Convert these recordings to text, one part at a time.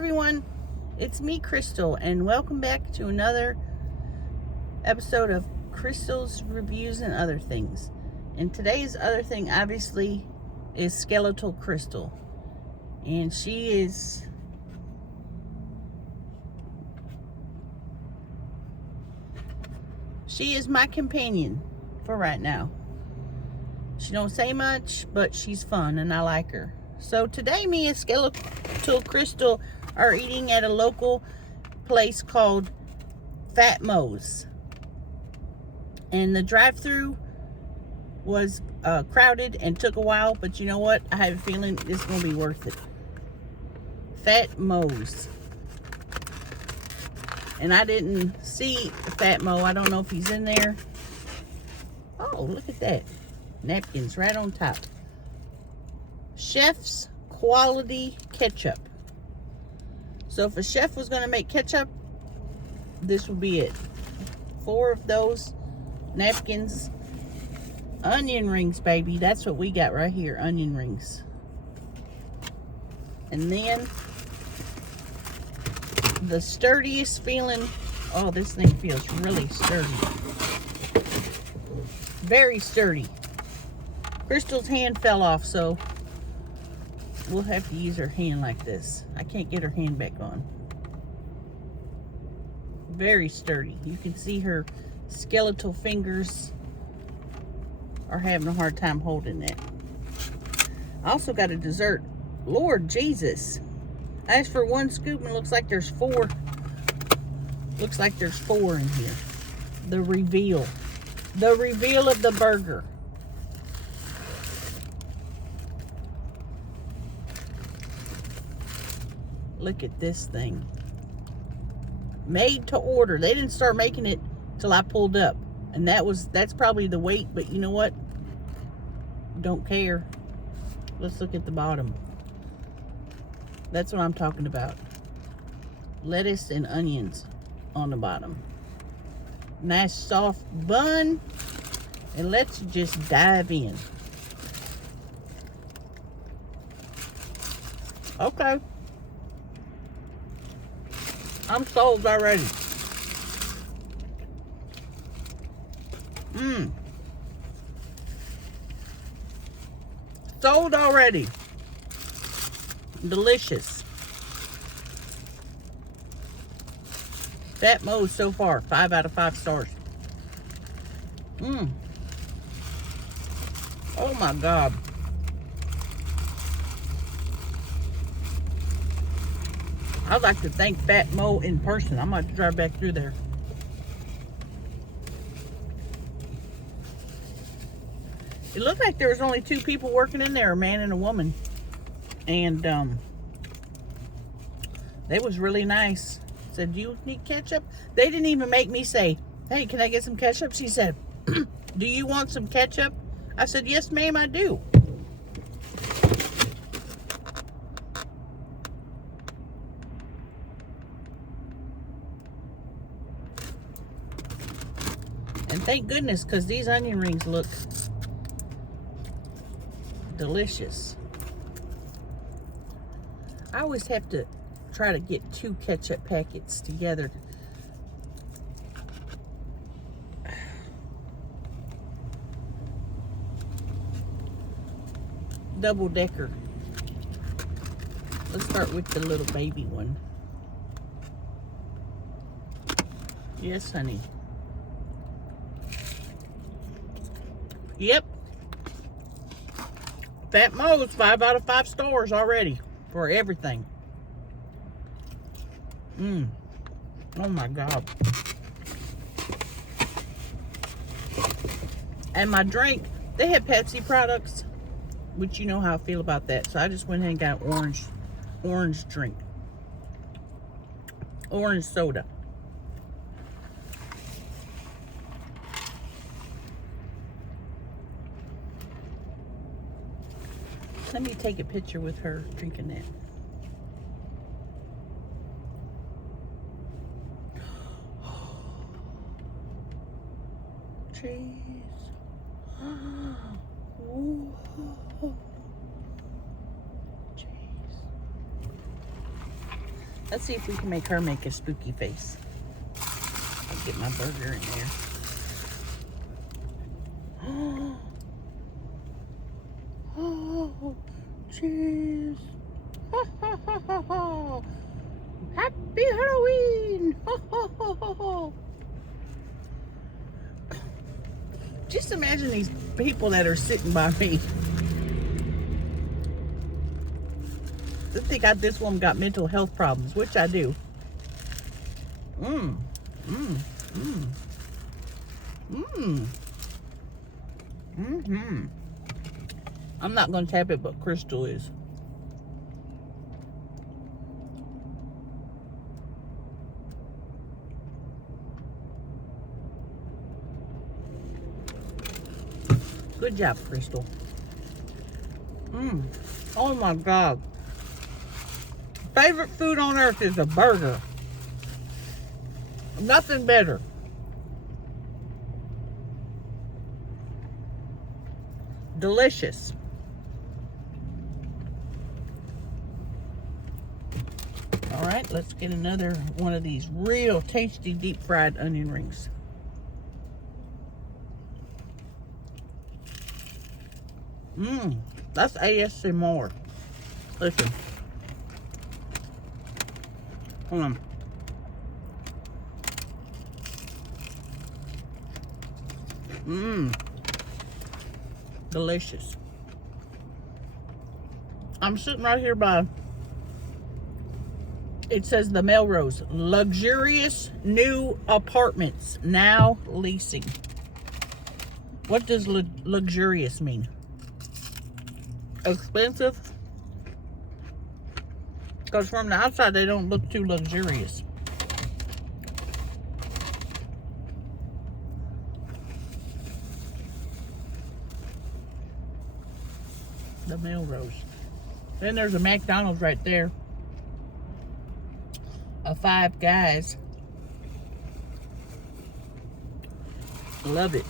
everyone, it's me, Crystal, and welcome back to another episode of Crystal's Reviews and Other Things. And today's other thing, obviously, is Skeletal Crystal. And she is my companion for right now. She don't say much, but she's fun and I like her. So today me and Skeletal Crystal are eating at a local place called Fat Mo's. And the drive-thru was crowded and took a while, but you know what? I have a feeling it's going to be worth it. Fat Mo's. And I didn't see Fat Mo. I don't know if he's in there. Oh, look at that. Napkins right on top. Chef's quality ketchup. So if a chef was going to make ketchup, this would be it. 4 of those napkins. Onion rings, baby. That's what we got right here. Onion rings. And then the sturdiest feeling. Oh, this thing feels really sturdy. Very sturdy. Crystal's hand fell off, so we'll have to use her hand like this. I can't get her hand back on. Very sturdy. You can see her skeletal fingers are having a hard time holding that. I also got a dessert. Lord Jesus. I asked for 1 scoop and looks like there's 4. Looks like there's 4 in here. The reveal. The reveal of the burger. Look at this thing. Made to order. They didn't start making it till I pulled up. And that's probably the weight, but you know what? Don't care. Let's look at the bottom. That's what I'm talking about. Lettuce and onions on the bottom. Nice soft bun. And let's just dive in. Okay. I'm sold already. Sold already. Delicious. Fat Mo's so far, 5 out of 5 stars. Oh my God. I'd like to thank Fat Mo in person. I might drive back through there. It looked like there was only 2 people working in there, a man and a woman. And they was really nice. Said, do you need ketchup? They didn't even make me say, hey, can I get some ketchup? She said, do you want some ketchup? I said, yes, ma'am, I do. And thank goodness, because these onion rings look delicious. I always have to try to get 2 ketchup packets together. Double decker. Let's start with the little baby one. Yes, honey. Yep. Fat Mo's 5 out of 5 stars already for everything. Oh my God. And my drink, they had Pepsi products, which you know how I feel about that. So I just went ahead and got an orange drink. Orange soda. Let me take a picture with her drinking that. Jeez. Ooh. Jeez. Let's see if we can make her make a spooky face. I'll get my burger in there. Oh, cheese. Ha, ha, ha, ha, ha. Happy Halloween. Ha, ha, ha, ha, ha. Just imagine these people that are sitting by me. They think this woman got mental health problems, which I do. I'm not going to tap it, but Crystal is. Good job, Crystal. Oh my God. Favorite food on earth is a burger. Nothing better. Delicious. All right, let's get another one of these real tasty deep fried onion rings. That's ASMR. Listen. Hold on. Delicious. I'm sitting right here by, it says the Melrose. Luxurious new apartments now leasing. What does luxurious mean? Expensive? Because from the outside, they don't look too luxurious. The Melrose. Then there's a McDonald's right there. A Five Guys. Love it.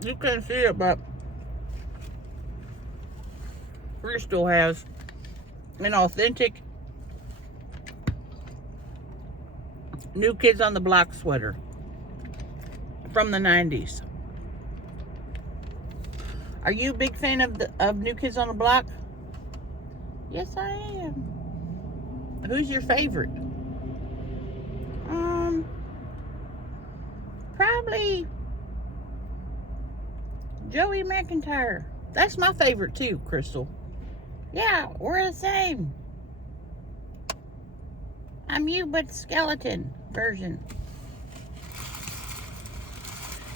You can't see it, but Crystal has an authentic New Kids on the Block sweater from the 90s. Are you a big fan of New Kids on the Block? Yes, I am. Who's your favorite? Probably Joey McIntyre. That's my favorite too, Crystal. Yeah, we're the same. I'm you, but skeleton version.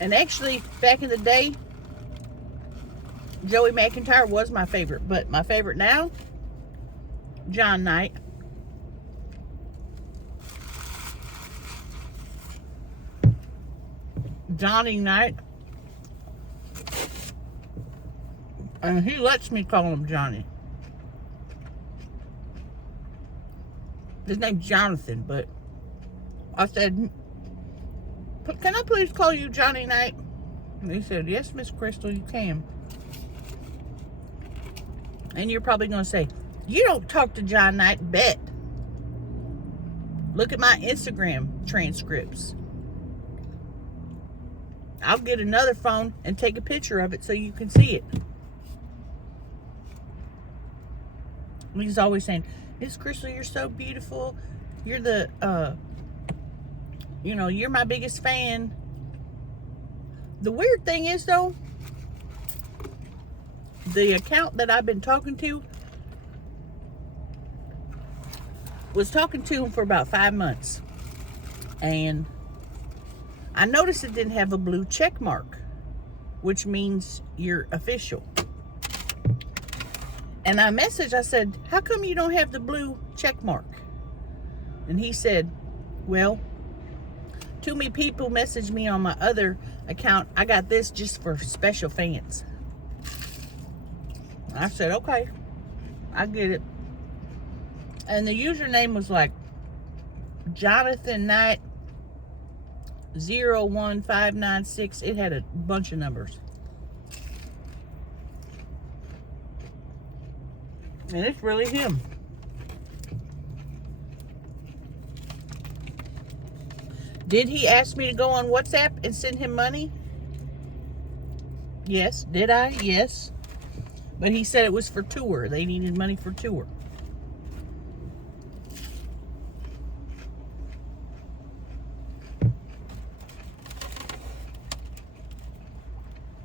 And actually, back in the day, Joey McIntyre was my favorite. But my favorite now, John Knight. Johnny Knight. And he lets me call him Johnny. His name's Jonathan, but I said, can I please call you Johnny Knight? And he said, yes, Miss Crystal, you can. And you're probably going to say, you don't talk to John Knight, bet. Look at my Instagram transcripts. I'll get another phone and take a picture of it so you can see it. He's always saying, Miss Crystal, you're so beautiful. You're the, you're my biggest fan. The weird thing is, though, the account that I've been talking to was talking to him for about 5 months. And I noticed it didn't have a blue check mark, which means you're official. And I messaged, I said, how come you don't have the blue check mark? And he said, well, too many people messaged me on my other account. I got this just for special fans. I said, okay, I get it. And the username was like Jonathan Knight 01596. It had a bunch of numbers. And it's really him. Did he ask me to go on WhatsApp and send him money? Yes. Did I? Yes. But he said it was for tour. They needed money for tour.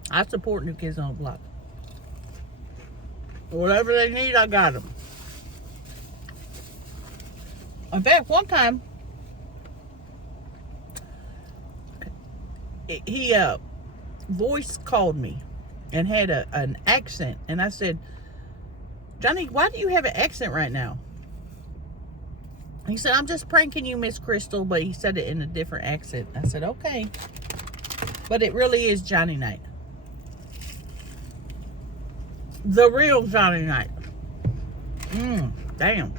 I support New Kids on the Block. Whatever they need, I got them. In fact, one time, he voice called me and had an accent. And I said, Johnny, why do you have an accent right now? He said, I'm just pranking you, Miss Crystal. But he said it in a different accent. I said, okay. But it really is Johnny Knight. The real Johnny Knight. Damn.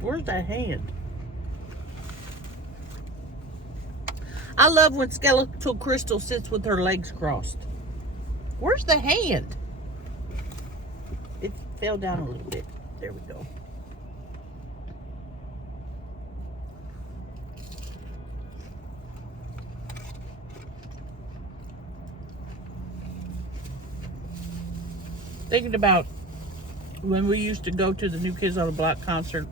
Where's that hand? I love when Skeletal Crystal sits with her legs crossed. Where's the hand? It fell down a little bit. There we go. Thinking about when we used to go to the New Kids on the Block concert,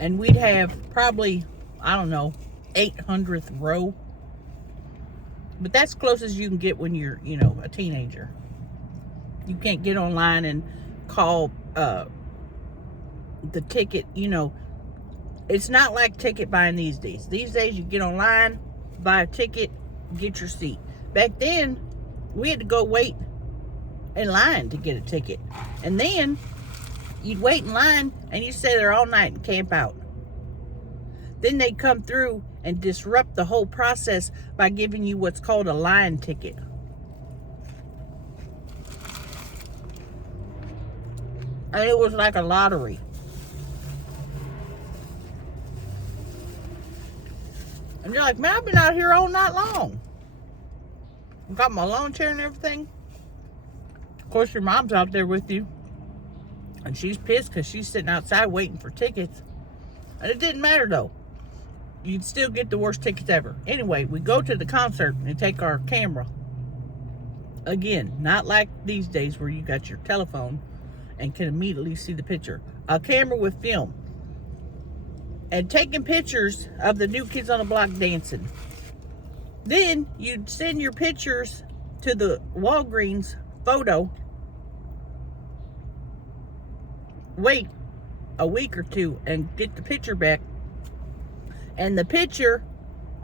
and we'd have probably, I don't know, 800th row. But that's close as you can get when you're, you know, a teenager. You can't get online and call the ticket, you know. It's not like ticket buying these days. These days you get online, buy a ticket, get your seat. Back then, we had to go wait in line to get a ticket. And then you'd wait in line and you'd stay there all night and camp out. Then they'd come through and disrupt the whole process by giving you what's called a line ticket. And it was like a lottery. And you're like, man, I've been out here all night long. I've got my lawn chair and everything. Of course, your mom's out there with you. And she's pissed because she's sitting outside waiting for tickets. And it didn't matter, though. You'd still get the worst tickets ever. Anyway, we go to the concert and take our camera. Again, not like these days where you got your telephone and can immediately see the picture. A camera with film. And taking pictures of the New Kids on the Block dancing. Then you'd send your pictures to the Walgreens photo. Wait a week or two and get the picture back. And the picture,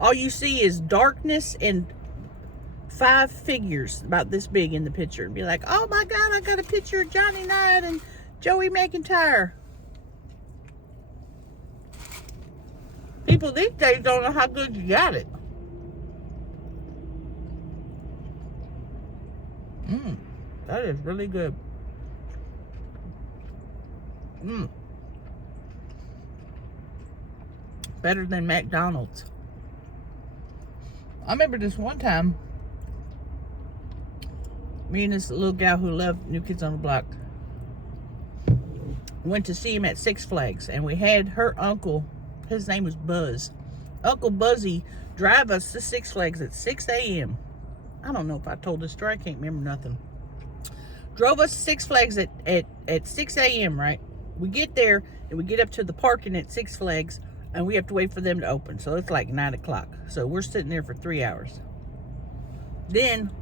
all you see is darkness and 5 figures about this big in the picture. And be like, oh my God, I got a picture of Johnny Knight and Joey McIntyre. People these days don't know how good you got it. That is really good. Better than McDonald's. I remember this one time, me and this little gal who loved New Kids on the Block went to see him at Six Flags, and we had her uncle, his name was Buzz, Uncle Buzzy, drive us to Six Flags at 6 a.m. I don't know if I told this story. I can't remember nothing. Drove us to Six Flags at 6 a.m., right? We get there, and we get up to the parking at Six Flags, and we have to wait for them to open. So it's like 9 o'clock. So we're sitting there for 3 hours. Then,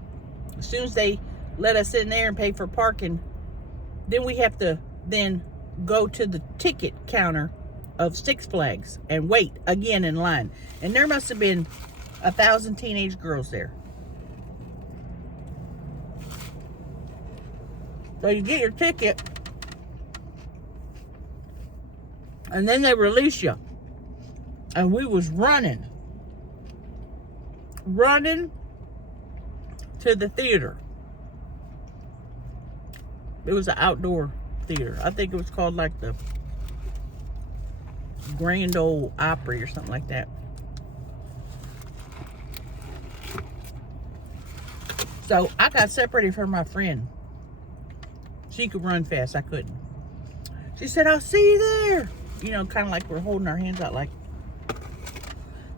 as soon as they let us in there and pay for parking, then we have to then go to the ticket counter of Six Flags and wait again in line. And there must have been 1,000 teenage girls there. So you get your ticket, and then they release you. And we was running to the theater. It was an outdoor theater. I think it was called like the Grand Ole Opry or something like that. So I got separated from my friend. She could run fast. I couldn't. She said, I'll see you there. You know, kind of like we're holding our hands out like,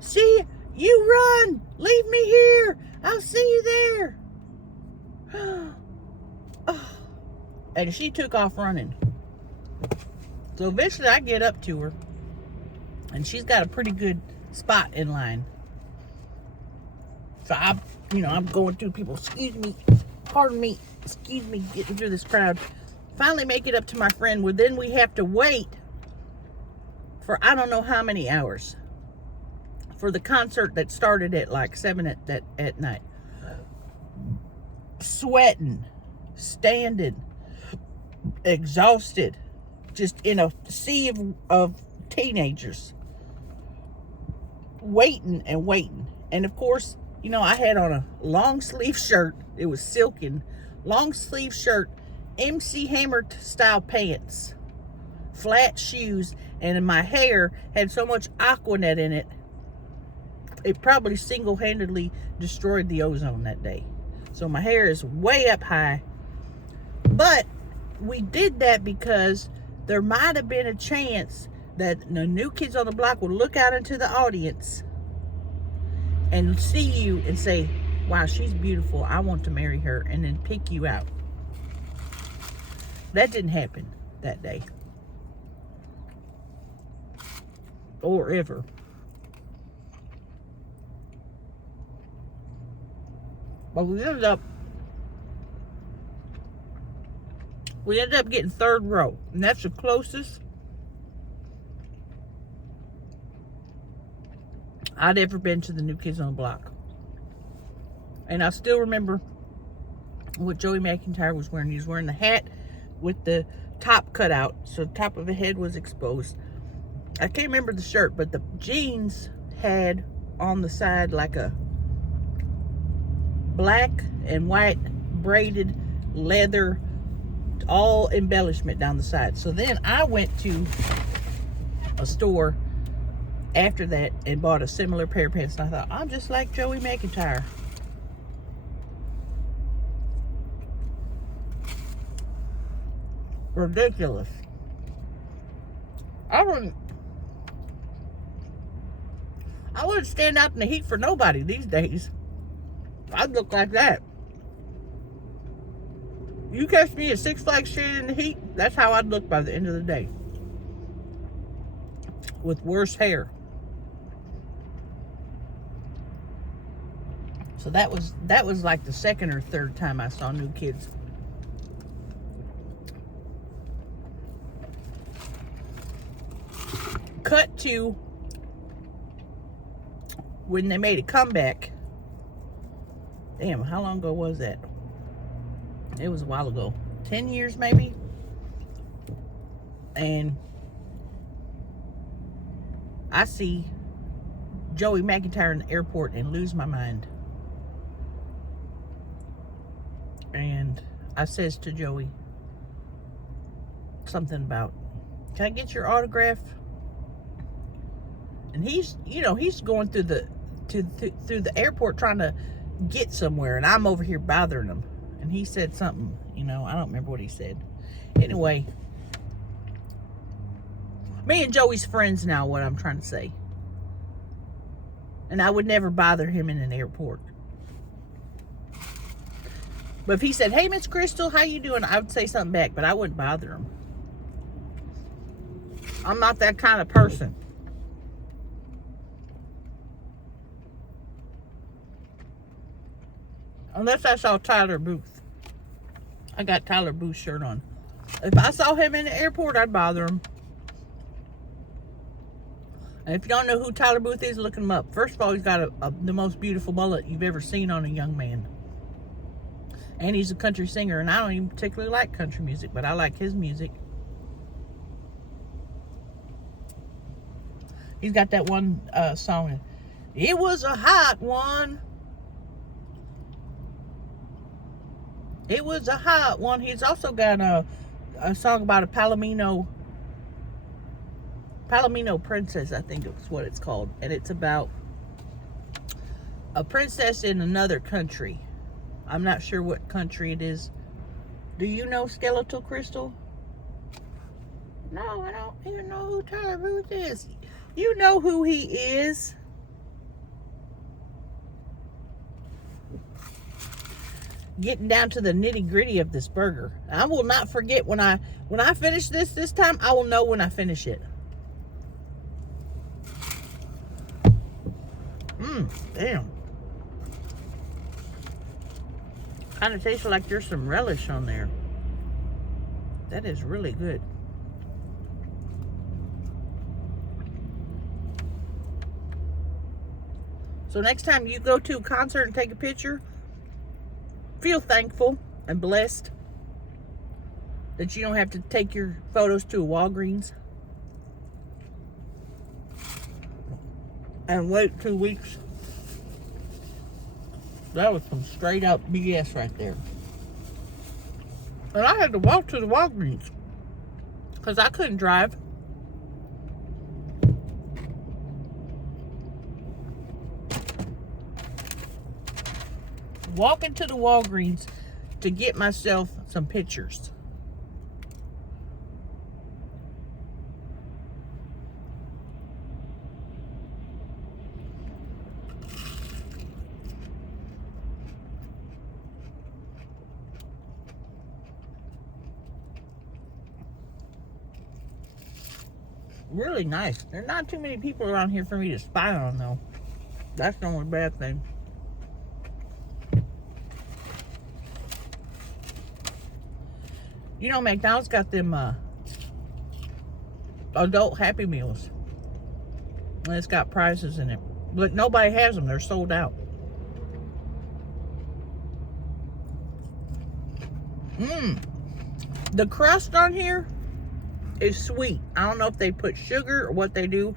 see, you run. Leave me here. I'll see you there. And she took off running. So eventually I get up to her. And she's got a pretty good spot in line. So I'm going through people. Excuse me. Pardon me. Excuse me. Getting through this crowd. Finally make it up to my friend. Well, then we have to wait for I don't know how many hours for the concert that started at like 7 at night. Sweating, standing, exhausted, just in a sea of teenagers, waiting and waiting. And of course, you know, I had on a long sleeve shirt. It was silken, long sleeve shirt, MC Hammer style pants, flat shoes, and my hair had so much Aquanet in it, it probably single-handedly destroyed the ozone that day. So my hair is way up high. But we did that because there might have been a chance that the New Kids on the Block would look out into the audience and see you and say, wow, she's beautiful. I want to marry her, and then pick you out. That didn't happen that day. Or ever. But we ended up getting third row. And that's the closest I'd ever been to the New Kids on the Block. And I still remember what Joey McIntyre was wearing. He was wearing the hat with the top cut out, so the top of the head was exposed. I can't remember the shirt, but the jeans had on the side like a black and white braided leather, all embellishment down the side. So then I went to a store after that and bought a similar pair of pants, and I thought, I'm just like Joey McIntyre. Ridiculous. I wouldn't stand out in the heat for nobody these days. I'd look like that. You catch me at Six Flags standing in the heat, that's how I'd look by the end of the day. With worse hair. So that was like the second or third time I saw New Kids. Cut to when they made a comeback. Damn, how long ago was that? It was a while ago. 10 years maybe? And I see Joey McIntyre in the airport and lose my mind. And I says to Joey something about, can I get your autograph? And he's going through the airport trying to get somewhere, and I'm over here bothering him. And he said something, I don't remember what he said. Anyway, me and Joey's friends now, what I'm trying to say. And I would never bother him in an airport. But if he said, hey, Miss Crystal, how you doing? I would say something back, but I wouldn't bother him. I'm not that kind of person. Unless I saw Tyler Booth. I got Tyler Booth's shirt on. If I saw him in the airport, I'd bother him. And if you don't know who Tyler Booth is, look him up. First of all, he's got the most beautiful mullet you've ever seen on a young man. And he's a country singer, and I don't even particularly like country music, but I like his music. He's got that one song. It was a hot one. It was a hot one. He's also got a song about a Palomino Palomino Princess, I think it's what it's called. And it's about a princess in another country. I'm not sure what country it is. Do you know Skeletal, Crystal? No, I don't even know who Tyler Booth is. You know who he is. Getting down to the nitty gritty of this burger. I will not forget when I finish this time. I will know when I finish it. Damn. Kind of tastes like there's some relish on there. That is really good. So next time you go to a concert and take a picture, feel thankful and blessed that you don't have to take your photos to a Walgreens and wait 2 weeks. That was some straight up BS right there. And I had to walk to the Walgreens because I couldn't drive. Walking to the Walgreens to get myself some pictures. Really nice. There's not too many people around here for me to spy on, though. That's the only bad thing. You know, McDonald's got them adult Happy Meals. And it's got prizes in it. But nobody has them. They're sold out. The crust on here is sweet. I don't know if they put sugar or what they do.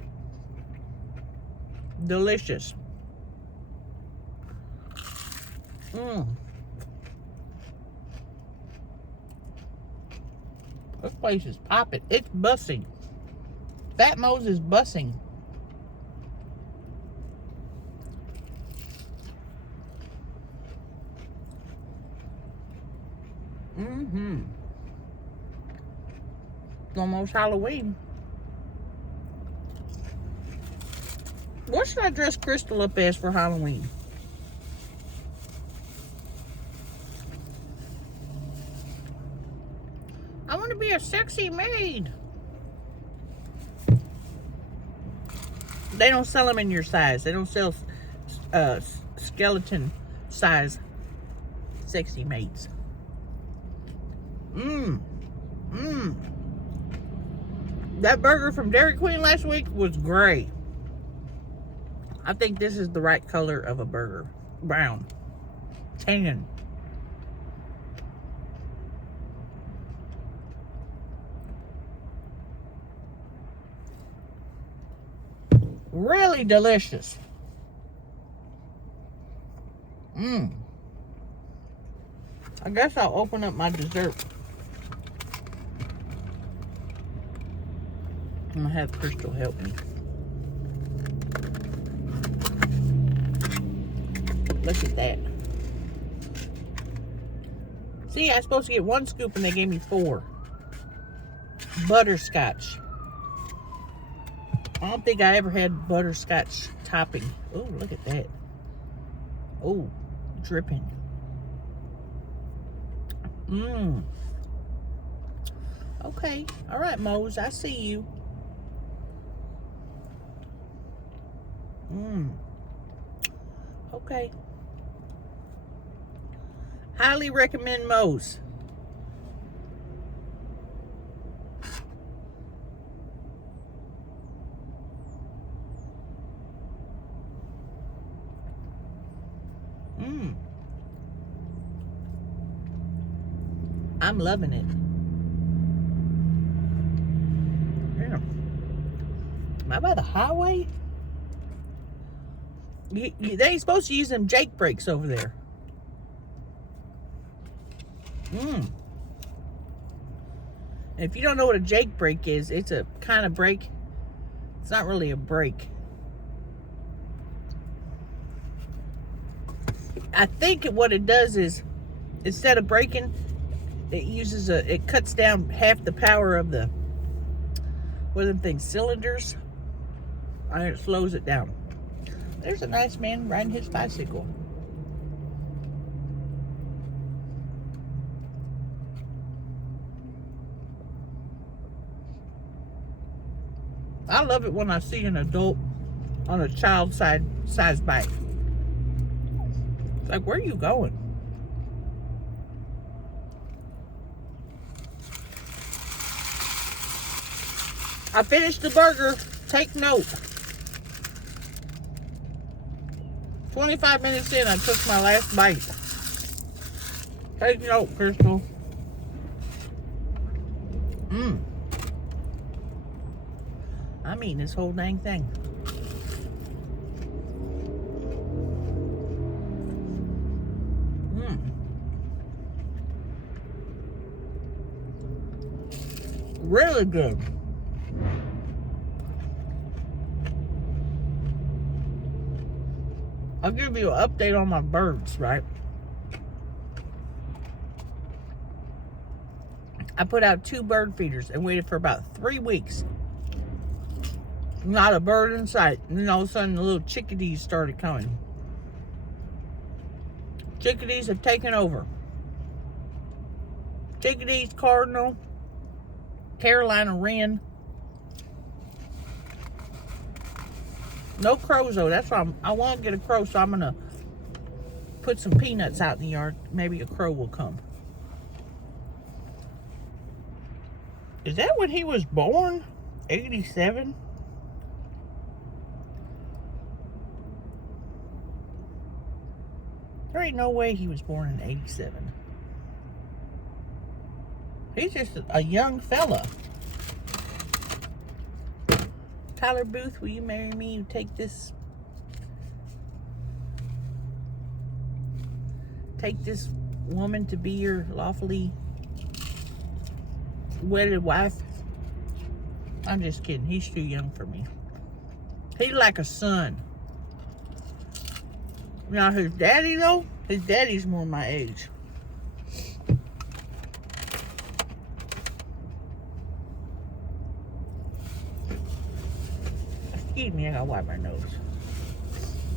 Delicious. This place is popping. It's bussing. Fat Mo's is bussing. It's almost Halloween. What should I dress Crystal up as for Halloween? I want to be a sexy maid. They don't sell them in your size. They don't sell skeleton size sexy maids. That burger from Dairy Queen last week was great. I think this is the right color of a burger. Brown. Tan. Really delicious. I guess I'll open up my dessert. I'm gonna have Crystal help me. Look at that. See, I was supposed to get 1 scoop and they gave me 4. Butterscotch. I don't think I ever had butterscotch topping. Oh, look at that. Oh, dripping. Okay. All right, Mose. I see you. Okay. Highly recommend Mose. I'm loving it. Yeah. Am I by the highway? They ain't supposed to use them Jake brakes over there. If you don't know what a Jake brake is, it's a kind of brake It's not really a break. I think what it does is, instead of braking, it cuts down half the power of the, what are them things, cylinders, and it slows it down. There's a nice man riding his bicycle. I love it when I see an adult on a child size bike. It's like, where are you going? I finished the burger. Take note. 25 minutes in, I took my last bite. Take note, Crystal. I'm eating this whole dang thing. Really good. I'll give you an update on my birds, right? I put out 2 bird feeders and waited for about 3 weeks. Not a bird in sight. And then all of a sudden, the little chickadees started coming. Chickadees have taken over. Chickadees, cardinal, Carolina wren. No crows though. That's why I want to get a crow, so I'm gonna put some peanuts out in the yard. Maybe a crow will come. Is that when he was born? 87? There ain't no way he was born in 87. He's just a young fella. Tyler Booth, will you marry me and take this woman to be your lawfully wedded wife? I'm just kidding. He's too young for me. He's like a son. Now his daddy though, his daddy's more my age. Excuse me, I gotta wipe my nose.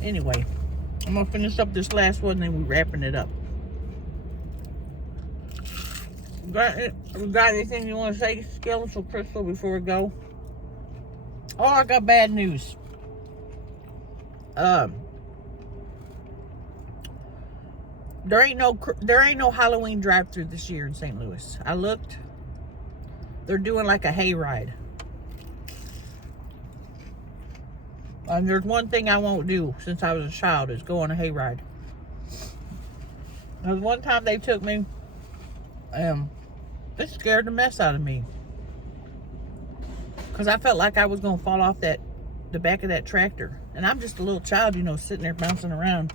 Anyway, I'm gonna finish up this last one, then we're wrapping it up. Got anything you want to say, Skeletal Crystal, before we go? Oh, I got bad news. There ain't no Halloween drive-through this year in St. Louis. I looked. They're doing like a hayride. And there's one thing I won't do since I was a child is go on a hayride. There was one time they took me, it scared the mess out of me. Because I felt like I was going to fall off the back of that tractor. And I'm just a little child, you know, sitting there bouncing around.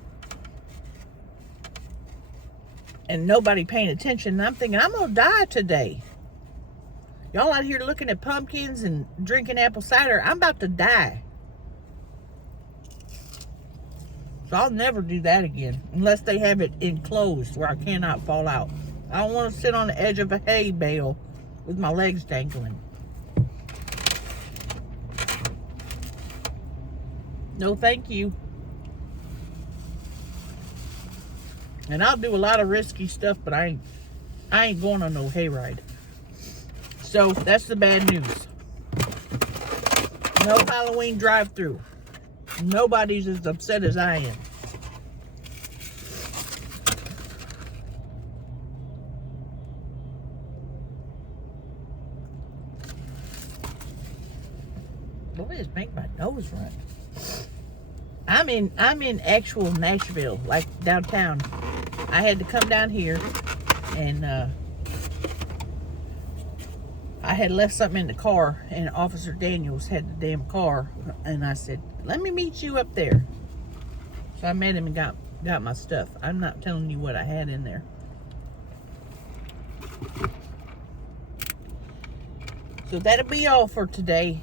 And nobody paying attention. And I'm thinking, I'm going to die today. Y'all out here looking at pumpkins and drinking apple cider. I'm about to die. So I'll never do that again. Unless they have it enclosed where I cannot fall out. I don't want to sit on the edge of a hay bale with my legs dangling. No, thank you. And I'll do a lot of risky stuff, but I ain't going on no hayride. So that's the bad news. No Halloween drive-through. Nobody's as upset as I am. Boy, it's making my nose run. I'm in actual Nashville, like downtown. I had to come down here, and I had left something in the car, and Officer Daniels had the damn car, and I said, let me meet you up there. So I met him and got my stuff. I'm not telling you what I had in there. So that'll be all for today.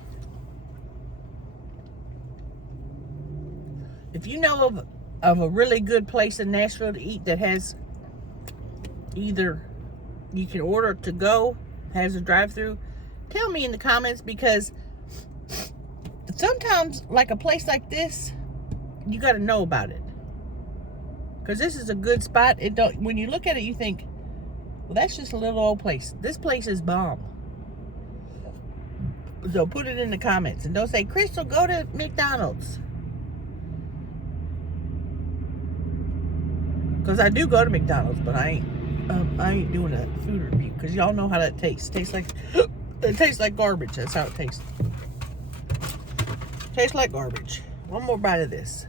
If you know of a really good place in Nashville to eat that has either you can order to go, has a drive-through, tell me in the comments, because sometimes like a place like this, you got to know about it, because this is a good spot. It don't, when you look at it, you think, well, that's just a little old place. This place is bomb. So put it in the comments, and don't say, Crystal, go to McDonald's, because I do go to McDonald's, but I ain't doing a food review, because y'all know how that tastes. Tastes like it tastes like garbage. That's how it tastes. Tastes like garbage. One more bite of this.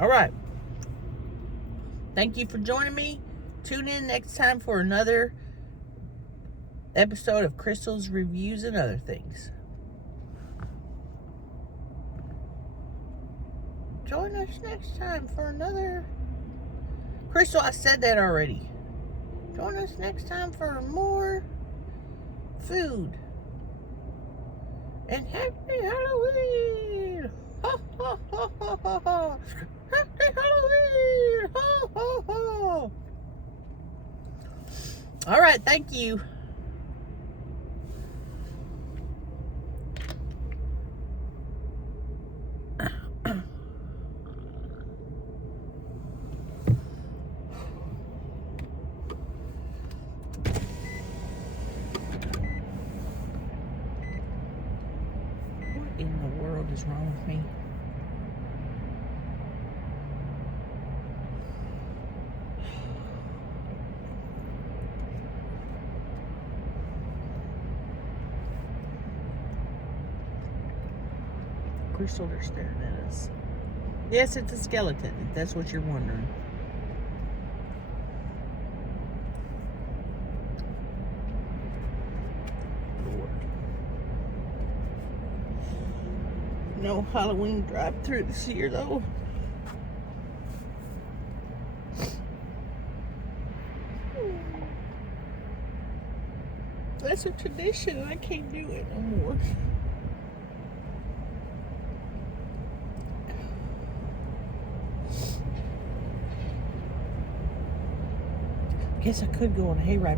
All right. Thank you for joining me. Tune in next time for another episode of Crystal's Reviews and Other Things. Join us next time for another... Crystal, I said that already. Join us next time for more food. And happy Halloween! Ha ha ha ha ha ha! Happy Halloween! Ha ha ha! All right, thank you. What in the world is wrong with me? Crystal, they're staring at us. Yes, it's a skeleton, if that's what you're wondering. Lord. No Halloween drive-through this year, though. That's a tradition, and I can't do it no more. Guess I could go on a hayride, but